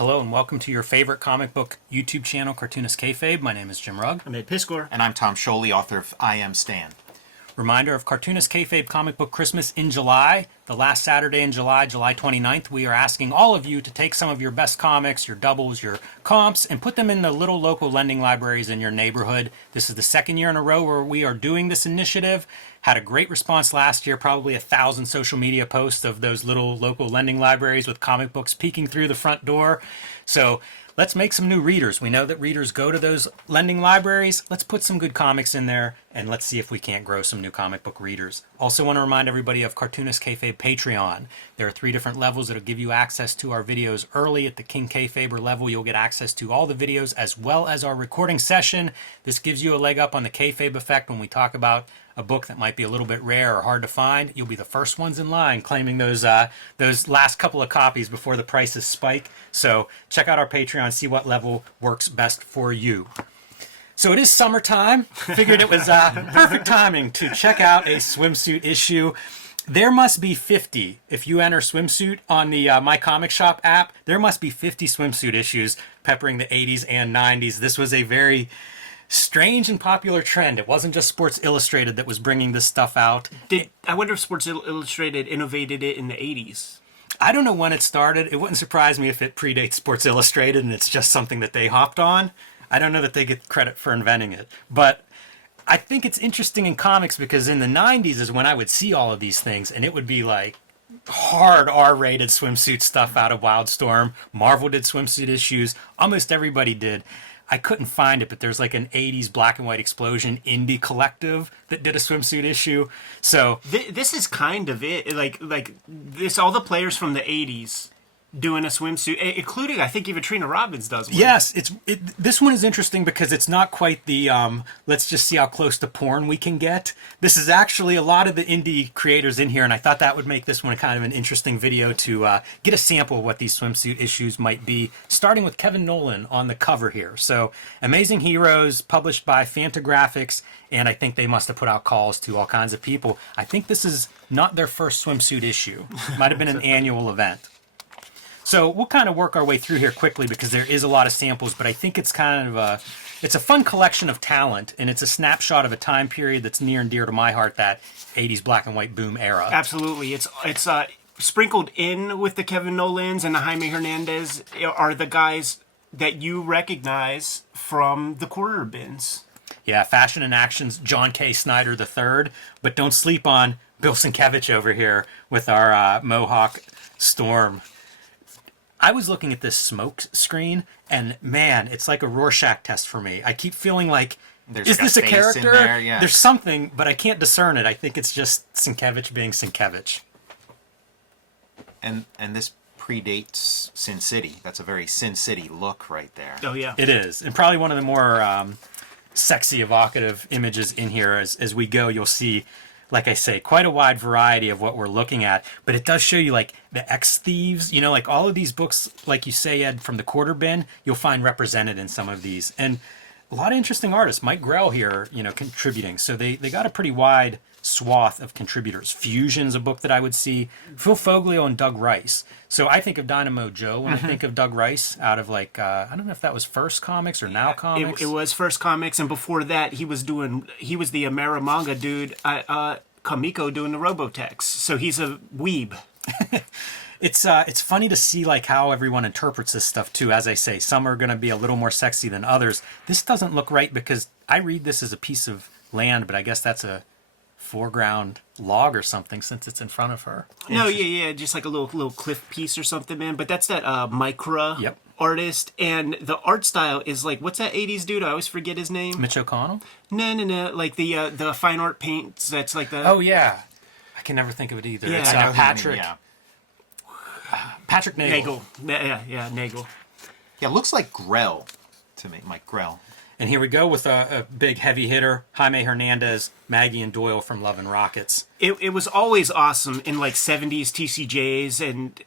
Hello and welcome to your favorite comic book YouTube channel, Cartoonist Kayfabe. My name is Jim Rugg. I'm Ed Piscor. And I'm Tom Scholey, author of I Am Stan. Reminder of Cartoonist Kayfabe Comic Book Christmas in July. The last Saturday in July, July 29th, we are asking all of you to take some of your best comics, your doubles, your comps, and put them in the little local lending libraries in your neighborhood. This is the second year in a row where we are doing this initiative. Had a great response last year, probably 1,000 social media posts of those little local lending libraries with comic books peeking through the front door. So let's make some new readers. We know that readers go to those lending libraries. Let's put some good comics in there, and let's see if we can't grow some new comic book readers. Also want to remind everybody of Cartoonist Kayfabe Patreon. There are 3 different levels that will give you access to our videos early. At the King Kayfaber level, you'll get access to all the videos as well as our recording session. This gives you a leg up on the Kayfabe effect when we talk about a book that might be a little bit rare or hard to find. You'll be the first ones in line claiming those last couple of copies before the prices spike. So check out our Patreon, see what level works best for you. So it is summertime. Figured it was perfect timing to check out a swimsuit issue. There must be 50. If you enter Swimsuit on the My Comic Shop app, there must be 50 swimsuit issues peppering the 80s and 90s. This was a very strange and popular trend. It wasn't just Sports Illustrated that was bringing this stuff out. I wonder if Sports Illustrated innovated it in the 80s. I don't know when it started. It wouldn't surprise me if it predates Sports Illustrated and it's just something that they hopped on. I don't know that they get credit for inventing it. But I think it's interesting in comics because in the 90s is when I would see all of these things, and it would be like hard R-rated swimsuit stuff out of Wildstorm. Marvel did swimsuit issues. Almost everybody did. I couldn't find it, but there's like an 80s black and white explosion indie collective that did a swimsuit issue. So this is kind of it. Like this, all the players from the 80s doing a swimsuit, including I think even Trina Robbins does one. Yes, this one is interesting because it's not quite the let's just see how close to porn we can get. This is actually a lot of the indie creators in here, and I thought that would make this one kind of an interesting video to get a sample of what these swimsuit issues might be, starting with Kevin Nolan on the cover here. So Amazing Heroes, published by Fantagraphics, and I think they must have put out calls to all kinds of people. I think this is not their first swimsuit issue. Might have been an annual event. So we'll kind of work our way through here quickly because there is a lot of samples, but I think it's kind of it's a fun collection of talent, and it's a snapshot of a time period that's near and dear to my heart, that 80s black and white boom era. Absolutely. It's sprinkled in with the Kevin Nolans and the Jaime Hernandez are the guys that you recognize from the quarter bins. Yeah, Fashion and Action's John K. Snyder III, but don't sleep on Bill Sienkiewicz over here with our Mohawk Storm. I was looking at this smoke screen, and man, it's like a Rorschach test for me. I keep feeling like, is this a character? Yeah. There's something, but I can't discern it. I think it's just Sienkiewicz being Sienkiewicz. And this predates Sin City. That's a very Sin City look right there. Oh, yeah. It is. And probably one of the more sexy, evocative images in here. As we go, you'll see, like I say, quite a wide variety of what we're looking at. But it does show you, like, the ex-thieves. You know, like all of these books, like you say, Ed, from the quarter bin, you'll find represented in some of these. And a lot of interesting artists. Mike Grell here, you know, contributing. So they got a pretty wide swath of contributors. Fusion's a book that I would see. Phil Foglio and Doug Rice. So I think of Dynamo Joe when I think of Doug Rice out of, like, I don't know if that was First Comics or Now Comics. It was First Comics, and before that he was the Amera manga dude at Kamiko doing the Robotex. So he's a weeb. It's funny to see like how everyone interprets this stuff too. As I say, some are going to be a little more sexy than others. This doesn't look right because I read this as a piece of land, but I guess that's a foreground log or something since it's in front of her. No, yeah, just like a little cliff piece or something, man. But that's that Micra artist, and the art style is like, what's that 80s dude? I always forget his name. Mitch O'Connell? No, like the fine art paints. That's like the. Oh yeah, I can never think of it either. Yeah, it's Patrick. Yeah. Patrick Nagel. Yeah, Nagel. Yeah, looks like Grell to me, Mike Grell. And here we go with a big heavy hitter, Jaime Hernandez, Maggie and Doyle from Love and Rockets. It was always awesome in like 70s TCJs and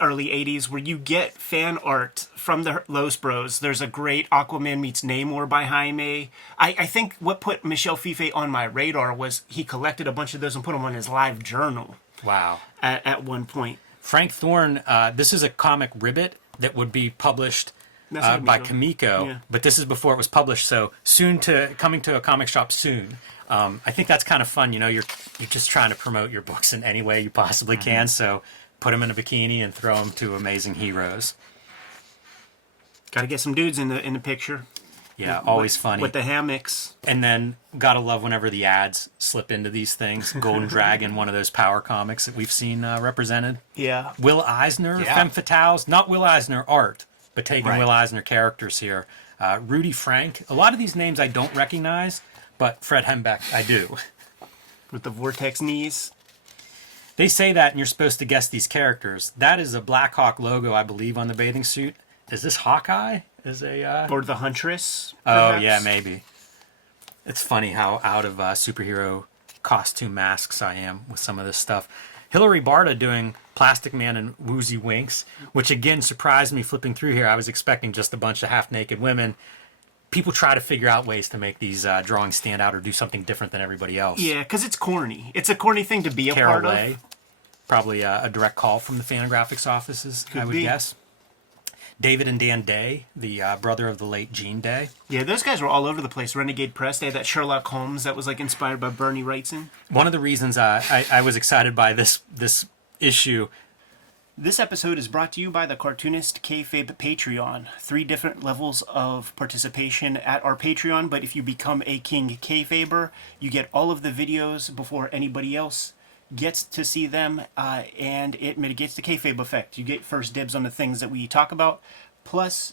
early 80s where you get fan art from the Los Bros. There's a great Aquaman meets Namor by Jaime. I think what put Michel Fife on my radar was he collected a bunch of those and put them on his live journal. Wow. At one point. Frank Thorne, this is a comic ribbit that would be published That's by Kamiko. Kamiko, Yeah. but this is before it was published, so coming to a comic shop soon. I think that's kind of fun. You're just trying to promote your books in any way you possibly can. So put them in a bikini and throw them to amazing heroes. Got to get some dudes in the picture. Yeah, always funny. With the hammocks. And then gotta love whenever the ads slip into these things. Golden Dragon, one of those power comics that we've seen represented. Yeah. Will Eisner, Yeah. Femme Fatales, not Will Eisner art, but taking Right. Will Eisner characters here. Rudy Frank. A lot of these names I don't recognize, but Fred Hembeck I do. With the vortex knees. They say that, and you're supposed to guess these characters. That is a Black Hawk logo, I believe, on the bathing suit. Is this Hawkeye? Is a Or the Huntress. Oh perhaps? yeah, maybe. It's funny how out of superhero costume masks I am with some of this stuff. Hilary Barta doing Plastic Man and Woozy Winks, which again surprised me flipping through here. I was expecting just a bunch of half-naked women. People try to figure out ways to make these drawings stand out or do something different than everybody else. Yeah, because it's corny. It's a corny thing to be a Carol part Way, of. probably a direct call from the Fantagraphics offices, I would be. guess. David and Dan Day, the brother of the late Gene Day. Yeah, those guys were all over the place. Renegade Press. They had that Sherlock Holmes that was like inspired by Bernie Wrightson. One of the reasons I was excited by this issue. This episode is brought to you by the Cartoonist Kayfabe Patreon. 3 different levels of participation at our Patreon, but if you become a King Kayfaber, you get all of the videos before anybody else gets to see them, and it mitigates the kayfabe effect. You get first dibs on the things that we talk about, plus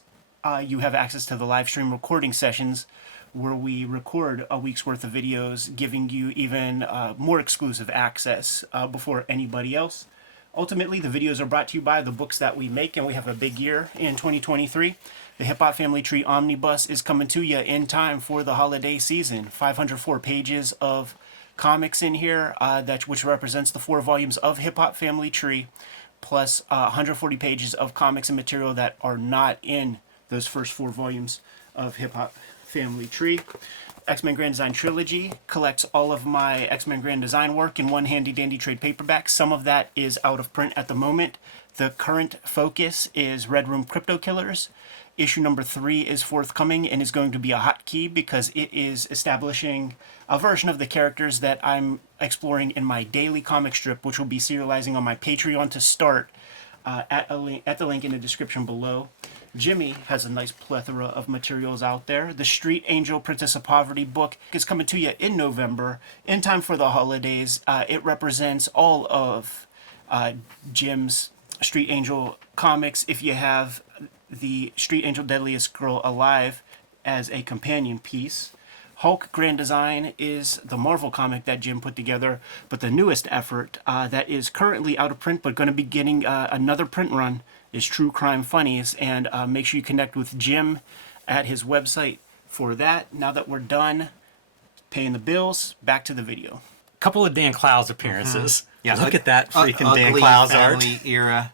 you have access to the live stream recording sessions where we record a week's worth of videos, giving you even more exclusive access before anybody else. Ultimately, the videos are brought to you by the books that we make, and we have a big year in 2023. The Hip Hop Family Tree Omnibus is coming to you in time for the holiday season. 504 pages of comics in here, which represents the 4 volumes of Hip Hop Family Tree, plus 140 pages of comics and material that are not in those first 4 volumes of Hip Hop Family Tree. X-Men Grand Design Trilogy collects all of my X-Men Grand Design work in one handy-dandy trade paperback. Some of that is out of print at the moment. The current focus is Red Room Crypto Killers. Issue number 3 is forthcoming and is going to be a hotkey because it is establishing a version of the characters that I'm exploring in my daily comic strip, which will be serializing on my Patreon to start at the link in the description below. Jimmy has a nice plethora of materials out there. The Street Angel Princess of Poverty book is coming to you in November, in time for the holidays. It represents all of Jim's Street Angel comics. If you have the Street Angel Deadliest Girl Alive as a companion piece. Hulk Grand Design is the Marvel comic that Jim put together, but the newest effort that is currently out of print but going to be getting another print run is True Crime Funnies, and make sure you connect with Jim at his website for that. Now that we're done paying the bills, back to the video. Couple of Dan Clowes appearances. Yeah, Look at that freaking Dan ugly Clowes art. family era.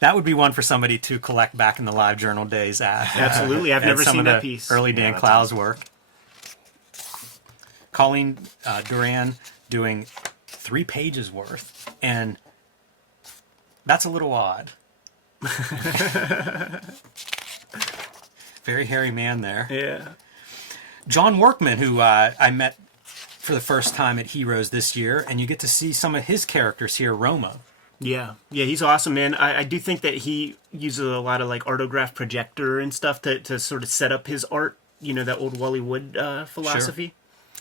That would be one for somebody to collect back in the live journal days. Absolutely, I've and never some seen of that the piece. Early Dan that's Clowes work. Colleen Duran doing 3 pages worth, and that's a little odd. Very hairy man there. Yeah. John Workman, who I met for the first time at Heroes this year, and you get to see some of his characters here, Roma. Yeah, he's awesome, man. I do think that he uses a lot of like artograph projector and stuff to sort of set up his art, that old Wally Wood philosophy.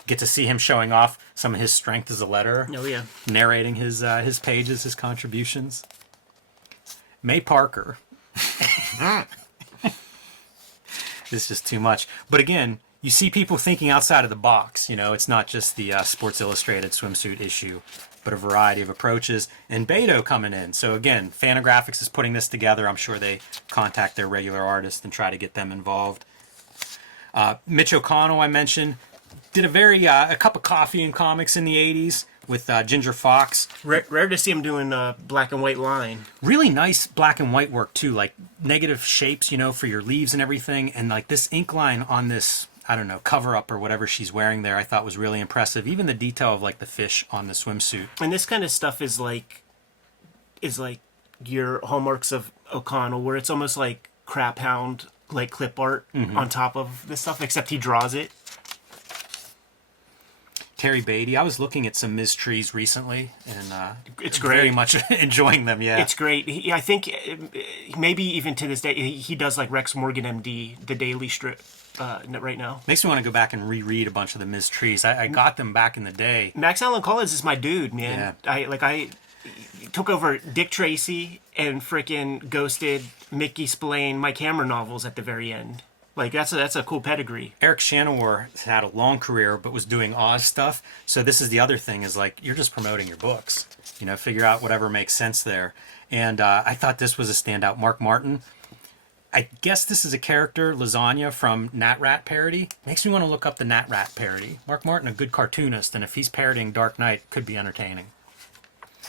Get to see him showing off some of his strength as a letterer. Oh, yeah. Narrating his pages, his contributions. May Parker. It's just too much. But again, you see people thinking outside of the box. It's not just the Sports Illustrated swimsuit issue, but a variety of approaches. And Beto coming in. So again, Fantagraphics is putting this together. I'm sure they contact their regular artists and try to get them involved. Mitch O'Connell, I mentioned, did a cup of coffee in comics in the 80s with Ginger Fox. Rare to see him doing black and white line. Really nice black and white work too, like negative shapes, for your leaves and everything. And like this ink line on this, I don't know, cover up or whatever she's wearing there, I thought was really impressive. Even the detail of like the fish on the swimsuit. And this kind of stuff is like your hallmarks of O'Connell, where it's almost like Crap Hound, like clip art on top of this stuff, except he draws it. Terry Beatty. I was looking at some Ms. Trees recently, and It's great. very much enjoying them. Yeah, It's great. I think maybe even to this day, he does like Rex Morgan, MD, the daily strip right now. makes me want to go back and reread a bunch of the Ms. Trees. I got them back in the day. Max Allan Collins is my dude, man. I took over Dick Tracy and frickin' ghosted Mickey Spillane, my camera novels at the very end. Like that's a cool pedigree. Eric Shanawar has had a long career, but was doing Oz stuff. So this is the other thing: is like you're just promoting your books. You know, figure out whatever makes sense there. And I thought this was a standout. Mark Martin. I guess this is a character, Lasagna, from Nat Rat parody. Makes me want to look up the Nat Rat parody. Mark Martin, a good cartoonist, and if he's parodying Dark Knight, could be entertaining.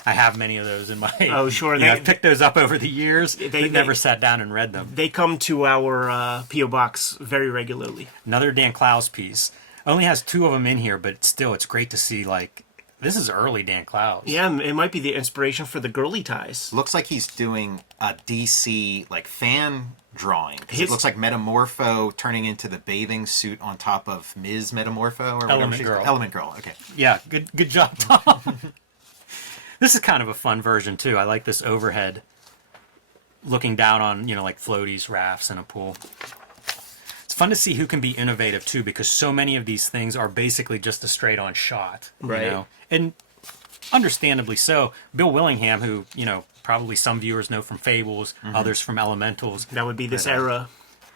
I have many of those in my... Oh, sure. I've picked those up over the years. They never sat down and read them. They come to our P.O. Box very regularly. Another Dan Clowes piece. Only has 2 of them in here, but still, it's great to see, like... This is early Dan Clowes. Yeah, it might be the inspiration for the girly ties. Looks like he's doing a DC like fan drawing. 'Cause it looks like Metamorpho turning into the bathing suit on top of Ms. Metamorpho or whatever she's Girl. Element Girl. Okay. Yeah, good job, Tom. This is kind of a fun version, too. I like this overhead looking down on, like floaties, rafts, and a pool. It's fun to see who can be innovative, too, because so many of these things are basically just a straight-on shot. Right. You know? And understandably so. Bill Willingham, who, probably some viewers know from Fables, others from Elementals. That would be this era.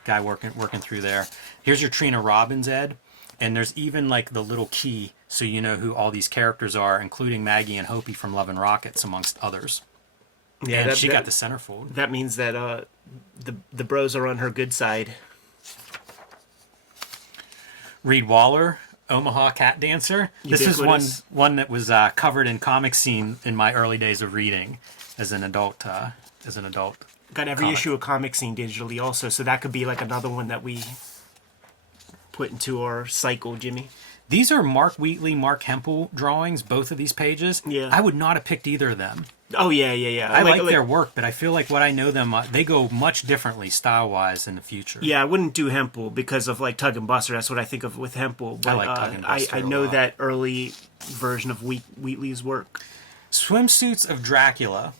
Guy working through there. Here's your Trina Robbins, Ed. And there's even, like, the little key, so you know who all these characters are, including Maggie and Hopi from Love and Rockets, amongst others. Yeah, and she got the centerfold. That means that the bros are on her good side. Reed Waller, Omaha Cat Dancer. This is Ubiquitous. one that was covered in Comic Scene in my early days of reading as an adult. Got every issue of Comic Scene digitally also, so that could be like another one that we put into our cycle, Jimmy. These are Mark Wheatley, Mark Hempel drawings, both of these pages. Yeah. I would not have picked either of them. Oh, yeah. I like their work, but I feel like what I know them, they go much differently style-wise in the future. Yeah, I wouldn't do Hempel because of like Tug and Buster. That's what I think of with Hempel. But I like Tug and Buster I a know lot. that early version of Wheatley's work. Swimsuits of Dracula.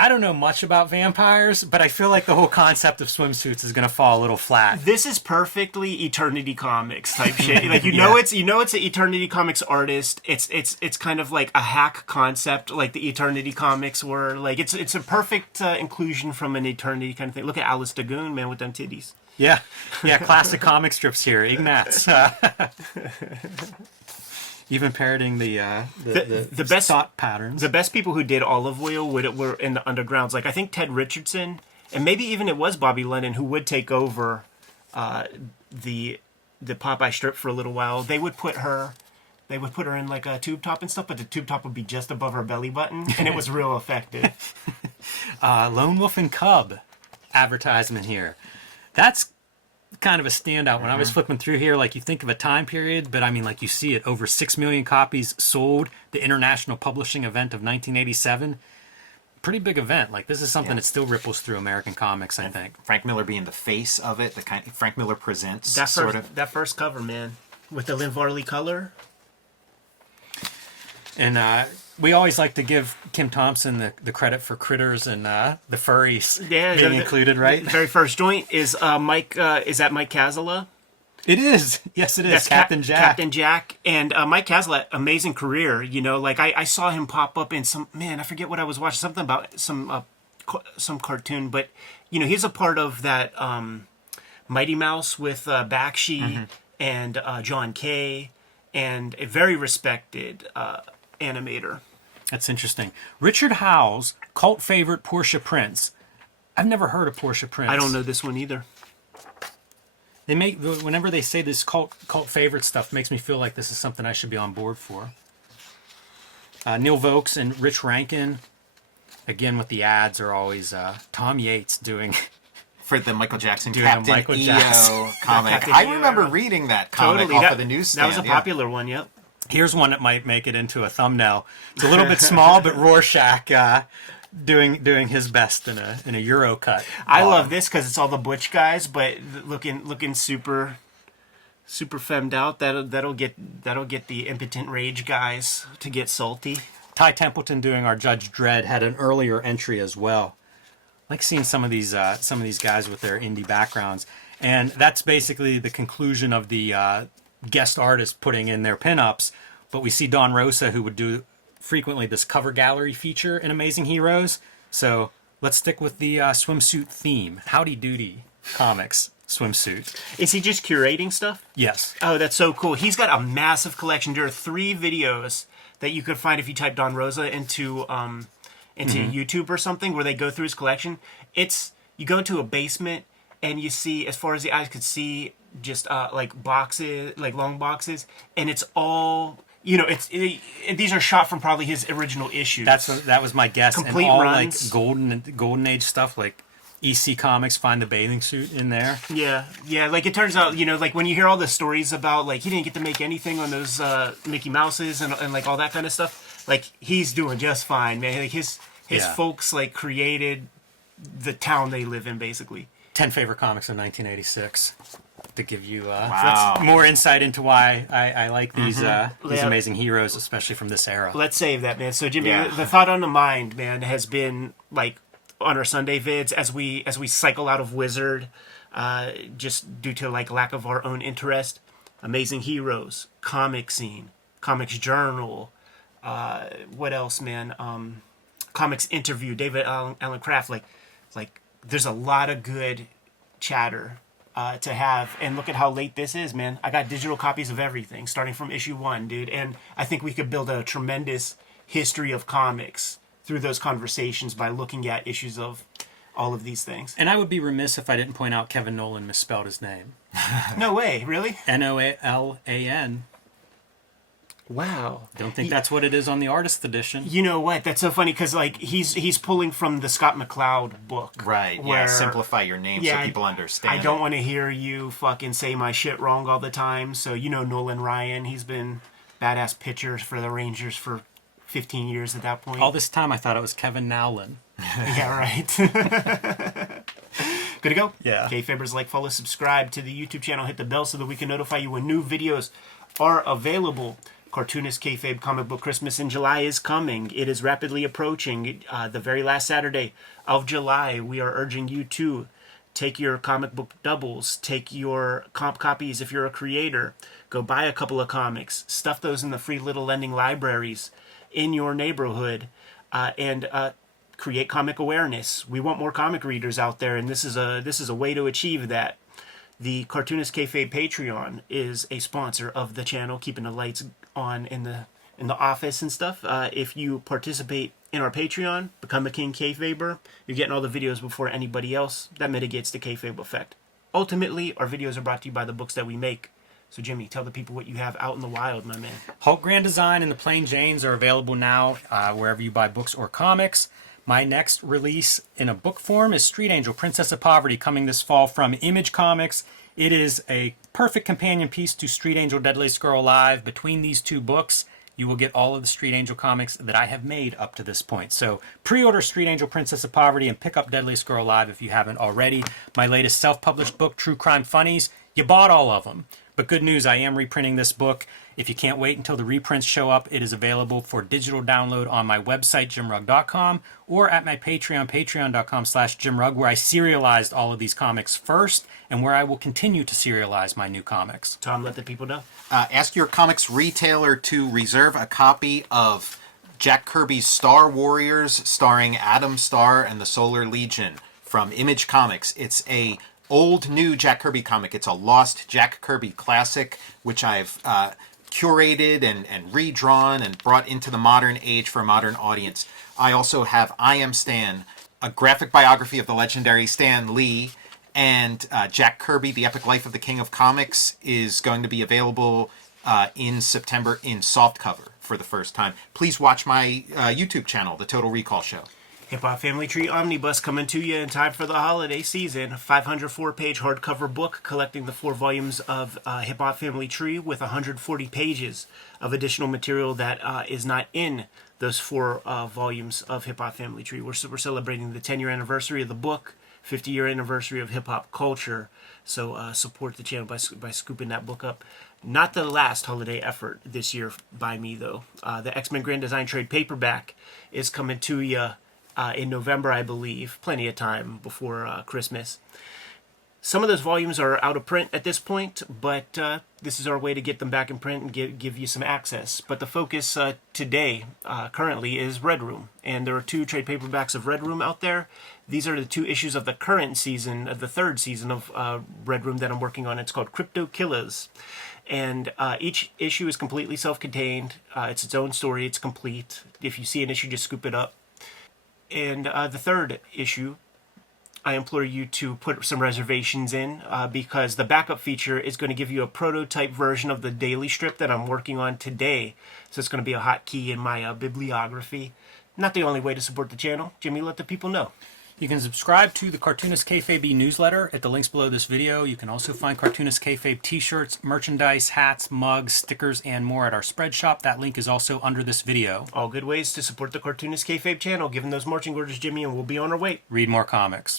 I don't know much about vampires, but I feel like the whole concept of swimsuits is going to fall a little flat. This is perfectly Eternity Comics type shit. Like it's an Eternity Comics artist. It's kind of like a hack concept, like the Eternity Comics were. Like it's a perfect inclusion from an Eternity kind of thing. Look at Alice Dagoon, man, with them titties. Yeah, classic comic strips here. Ignatz. Even parroting the best thought patterns. The best people who did Olive Oil were in the undergrounds. Like I think Ted Richardson, and maybe even it was Bobby Lennon who would take over the Popeye strip for a little while. They would put her in like a tube top and stuff, but the tube top would be just above her belly button, and it was real effective. Lone Wolf and Cub advertisement here. That's kind of a standout. When I was flipping through here, like you think of a time period, but I mean, like you see it, over 6 million copies sold, the International Publishing Event of 1987. Pretty big event. Like this is something that still ripples through American comics, I think. Frank Miller being the face of it, Frank Miller presents That sort first cover, man, with the Lynn Varley color. And we always like to give Kim Thompson the credit for Critters and the furries being included, right? The very first joint is Mike. Is that Mike Cazzola? It is. Yes, it is. That's Captain Jack. Captain Jack. And Mike Cazzola, amazing career. Like I saw him pop up in some, man, I forget what I was watching, something about some cartoon, but he's a part of that Mighty Mouse with Bakshi and John Kay, and a very respected animator. That's interesting. Richard Howell's cult favorite Portia Prince. I've never heard of Portia Prince. I don't know this one either. They whenever they say this cult favorite stuff, makes me feel like this is something I should be on board for. Neil Vokes and Rich Rankin, again with the ads, are always Tom Yates doing for the Michael Jackson Doing Captain Michael EO Jackson. comic. Captain I EO remember era. reading that comic Totally. off of the newsstand. That was a popular one, yep. Here's one that might make it into a thumbnail. It's a little bit small, but Rorschach doing his best in a Euro cut. I love this because it's all the butch guys, but looking super femmed out. That'll get the impotent rage guys to get salty. Ty Templeton doing our Judge Dredd had an earlier entry as well. I like seeing some of these guys with their indie backgrounds, and that's basically the conclusion of the guest artists putting in their pinups. But we see Don Rosa, who would do frequently this cover gallery feature in Amazing Heroes. So let's stick with the swimsuit theme. Howdy Doody Comics swimsuit. Is he just curating stuff? Yes. Oh, that's so cool. He's got a massive collection. There are 3 videos that you could find if you type Don Rosa into YouTube or something, where they go through his collection. You go into a basement and you see, as far as the eyes could see, just like boxes, like long boxes, and it's all, these are shot from probably his original issues. That was my guess. Complete and all runs. Like golden age stuff, like EC Comics, find the bathing suit in there. Yeah. Like it turns out, like when you hear all the stories about like he didn't get to make anything on those Mickey Mouses and like all that kind of stuff, like he's doing just fine, man. Like his folks like created the town they live in, basically. 10 favorite comics of 1986 to give you Wow. more insight into why I like these amazing heroes, especially from this era. Let's save that, man. So Jimmy, the thought on the mind, man, has been like on our Sunday vids as we cycle out of Wizard, just due to like lack of our own interest. Amazing Heroes, Comic Scene, Comics Journal, what else, man? Comics Interview, David Allen Kraft. Like there's a lot of good chatter to have, and look at how late this is, man. I got digital copies of everything, starting from issue 1, dude, and I think we could build a tremendous history of comics through those conversations by looking at issues of all of these things. And I would be remiss if I didn't point out Kevin Nolan misspelled his name. No way, really? Nolan. Wow. Don't think that's what it is on the artist edition. You know what? That's so funny because like he's pulling from the Scott McCloud book. Right. Where, simplify your name so people understand. I don't want to hear you fucking say my shit wrong all the time. So Nolan Ryan, he's been badass pitcher for the Rangers for 15 years at that point. All this time I thought it was Kevin Nowlin. Yeah, right. Good to go? Yeah. Kayfabers, like, follow, subscribe to the YouTube channel. Hit the bell so that we can notify you when new videos are available. Cartoonist Kayfabe Comic Book Christmas in July is coming. It is rapidly approaching. The very last Saturday of July, we are urging you to take your comic book doubles, take your comp copies if you're a creator, go buy a couple of comics, stuff those in the free little lending libraries in your neighborhood, and create comic awareness. We want more comic readers out there, and this is a way to achieve that. The Cartoonist Kayfabe Patreon is a sponsor of the channel, keeping the lights on in the office and stuff. If you participate in our Patreon, become a King Kayfaber, you're getting all the videos before anybody else. That mitigates the Kayfabe effect. Ultimately, our videos are brought to you by the books that we make. So Jimmy, tell the people what you have out in the wild, my man. Hulk Grand Design and the Plain Janes are available now wherever you buy books or comics. My next release in a book form is Street Angel, Princess of Poverty, coming this fall from Image Comics. It is a perfect companion piece to Street Angel, Deadliest Girl Alive. Between these two books, you will get all of the Street Angel comics that I have made up to this point. So pre-order Street Angel, Princess of Poverty, and pick up Deadliest Girl Alive if you haven't already. My latest self-published book, True Crime Funnies, you bought all of them. But good news, I am reprinting this book. If you can't wait until the reprints show up, it is available for digital download on my website, jimrugg.com, or at my Patreon, patreon.com/jimrugg, where I serialized all of these comics first, and where I will continue to serialize my new comics. Tom, let the people know. Ask your comics retailer to reserve a copy of Jack Kirby's Star Warriors, starring Adam Starr and the Solar Legion from Image Comics. It's a old new Jack Kirby comic. It's a lost Jack Kirby classic, which I've curated and redrawn and brought into the modern age for a modern audience. I also have I Am Stan, a graphic biography of the legendary Stan Lee, and Jack Kirby, The Epic Life of the King of Comics, is going to be available in September in softcover for the first time. Please watch my YouTube channel, The Total Recall Show. Hip Hop Family Tree Omnibus coming to you in time for the holiday season. A 504-page hardcover book collecting the 4 volumes of Hip Hop Family Tree with 140 pages of additional material that is not in those 4 volumes of Hip Hop Family Tree. We're celebrating the 10-year anniversary of the book, 50-year anniversary of hip hop culture. So support the channel by scooping that book up. Not the last holiday effort this year by me, though. The X-Men Grand Design Trade paperback is coming to you in November, I believe. Plenty of time before Christmas. Some of those volumes are out of print at this point, but this is our way to get them back in print and give you some access. But the focus today, currently, is Red Room. And there are 2 trade paperbacks of Red Room out there. These are the 2 issues of the current season, of the 3rd season of Red Room that I'm working on. It's called Crypto Killers. And each issue is completely self-contained. It's its own story. It's complete. If you see an issue, just scoop it up. And the 3rd issue, I implore you to put some reservations in because the backup feature is going to give you a prototype version of the daily strip that I'm working on today. So it's going to be a hotkey in my bibliography. Not the only way to support the channel. Jimmy, let the people know. You can subscribe to the Cartoonist Kayfabe newsletter at the links below this video. You can also find Cartoonist Kayfabe t-shirts, merchandise, hats, mugs, stickers, and more at our spread shop. That link is also under this video. All good ways to support the Cartoonist Kayfabe channel. Give them those marching orders, Jimmy, and we'll be on our way. Read more comics.